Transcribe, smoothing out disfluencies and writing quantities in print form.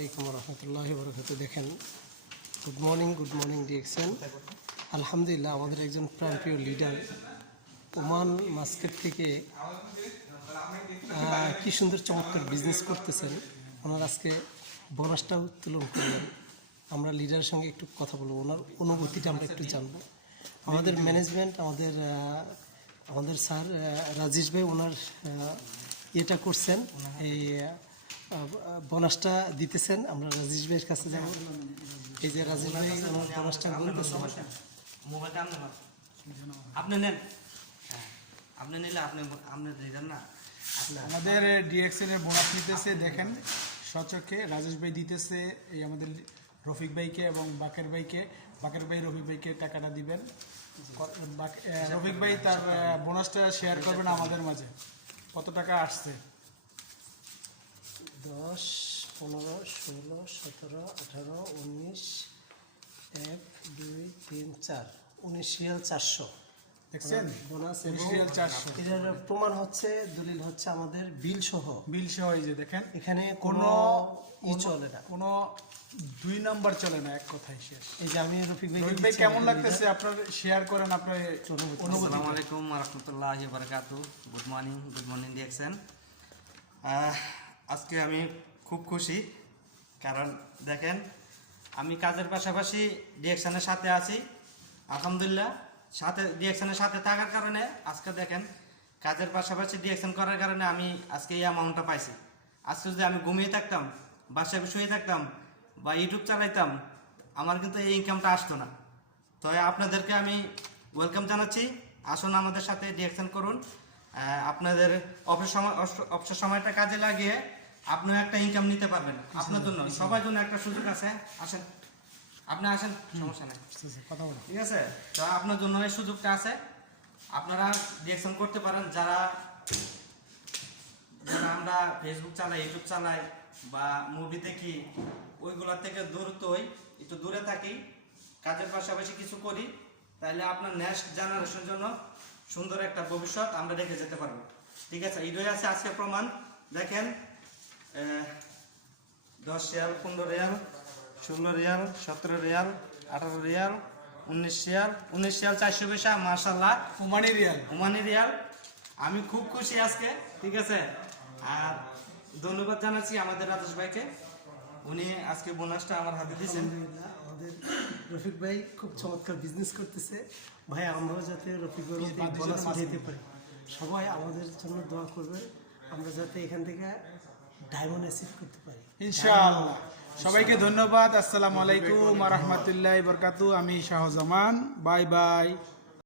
আলাইকুম রহমতুল্লাহি বরকাতুহু। দেখেন, গুড মর্নিং ডিএক্সএন। আলহামদুলিল্লাহ, আমাদের একজন প্রাণপ্রিয় লিডার ওমান মাস্কেট থেকে কি সুন্দর চমৎকার বিজনেস করতেছেন। ওনার আজকে বোনাসটা উত্তোলন করবেন। আমরা লিডারের সঙ্গে একটু কথা বলবো, ওনার অনুভূতিটা আমরা একটু জানবো। আমাদের ম্যানেজমেন্ট, আমাদের স্যার রাজেশ ভাই ওনার এটা করছেন, এই বোনাসটা দিতেছেন। আমরা রাজেশ ভাইয়ের কাছে যাব। এই যে রাজেশ ভাই ওনার বোনাসটা বলতেছেন। আপনি নেন, আপনি নিলে আপনি দিলেন না। আমাদের ডিএক্সএন এর বোনাস নিতেছে, দেখেন সচক্ষে রাজেশ ভাই দিতেছে এই আমাদের রফিক ভাইকে এবং বাকের ভাই রফিক ভাইকে টাকাটা দিবেন। রফিক ভাই তার বোনাসটা শেয়ার করবেন আমাদের মাঝে। কত টাকা আসছে? 10, 15, 16, 17, 18, 19, 1, 2, 3, 4, 19,400 দেখছেন বোনাস। 19,400 এটার প্রমাণ হচ্ছে, দলিল হচ্ছে আমাদের বিল সহ। এই যে দেখেন, এখানে কোনো চলে না, কোনো 2 নাম্বার চলে না, এক কথাই শেষ। এই যে আমি রফিক ভাই কেমন লাগতেছে আপনার? শেয়ার করেন আপনার অনুভূতি। আসসালামু আলাইকুম ওয়া রাহমাতুল্লাহি ওয়া বারাকাতুহু। Good morning DXN. আজকে আমি খুব খুশি, কারণ দেখেন আমি কাজের পাশাপাশি ডিএক্সএনের সাথে আছি। আলহামদুলিল্লাহ, ডিএক্সএনের সাথে থাকার কারণে আজকে দেখেন কাজের পাশাপাশি ডিএক্সএন করার কারণে আমি আজকে এই অ্যামাউন্টটা পাইছি। আজকে যদি আমি ঘুমিয়ে থাকতাম, বাসায় শুয়ে থাকতাম বা ইউটিউব চালাইতাম, আমার কিন্তু এই ইনকামটা আসতো না। তো আপনাদেরকে আমি ওয়েলকাম জানাচ্ছি। আসুন আমাদের সাথে ডিএক্সএন করুন। আপনাদের অবসর সময়টা কাজে লাগিয়ে আপনিও একটা ইনকাম নিতে পারবেন। আপনার জন্য, সবার জন্য একটা সুযোগ আছে। আসেন, আপনি আসেন, সমস্যা নেই, ঠিক আছে? তো আপনার জন্য এই সুযোগটা আছে, আপনারা ডিএক্সএন করতে পারেন। যারা আমরা ফেসবুক চালাই, ইউটিউব চালাই বা মুভি দেখি, ওইগুলোর থেকে একটু দূরে থাকি, কাজের পাশাপাশি কিছু করি, তাহলে আপনার নেক্সট জেনারেশনের জন্য সুন্দর একটা ভবিষ্যৎ আমরা রেখে যেতে পারবো। ঠিক আছে, এইটাই আছে আজকে প্রমাণ। দেখেন 10 Real, 15 Real, 16 Real, 17 Real, 18 Real, 19 Real 400 পয়সা। মাশাআল্লাহ, ওমানি রিয়াল। আমি খুব খুশি আজকে, ঠিক আছে। আর ধন্যবাদ জানাচ্ছি আমাদের রাজেশ ভাইকে, উনি আজকে বোনাসটা আমার হাতে দিয়েছেন। আমাদের রফিক ভাই খুব চমৎকার বিজনেস করতেছে। ভাই, আমরাও যাতে রফিক ভাইয়ের মতো বোনাস দিতে পারি, সবাই আমাদের জন্য দোয়া করবে, আমরা যাতে এখান থেকে ডায়মন্ড অ্যাচিভ করতে পারি ইনশাআল্লাহ। সবাইকে ধন্যবাদ। আসসালামু আলাইকুম ওয়া রাহমাতুল্লাহি ওয়া বারাকাতুহু। আমি শাহজামান। Bye bye.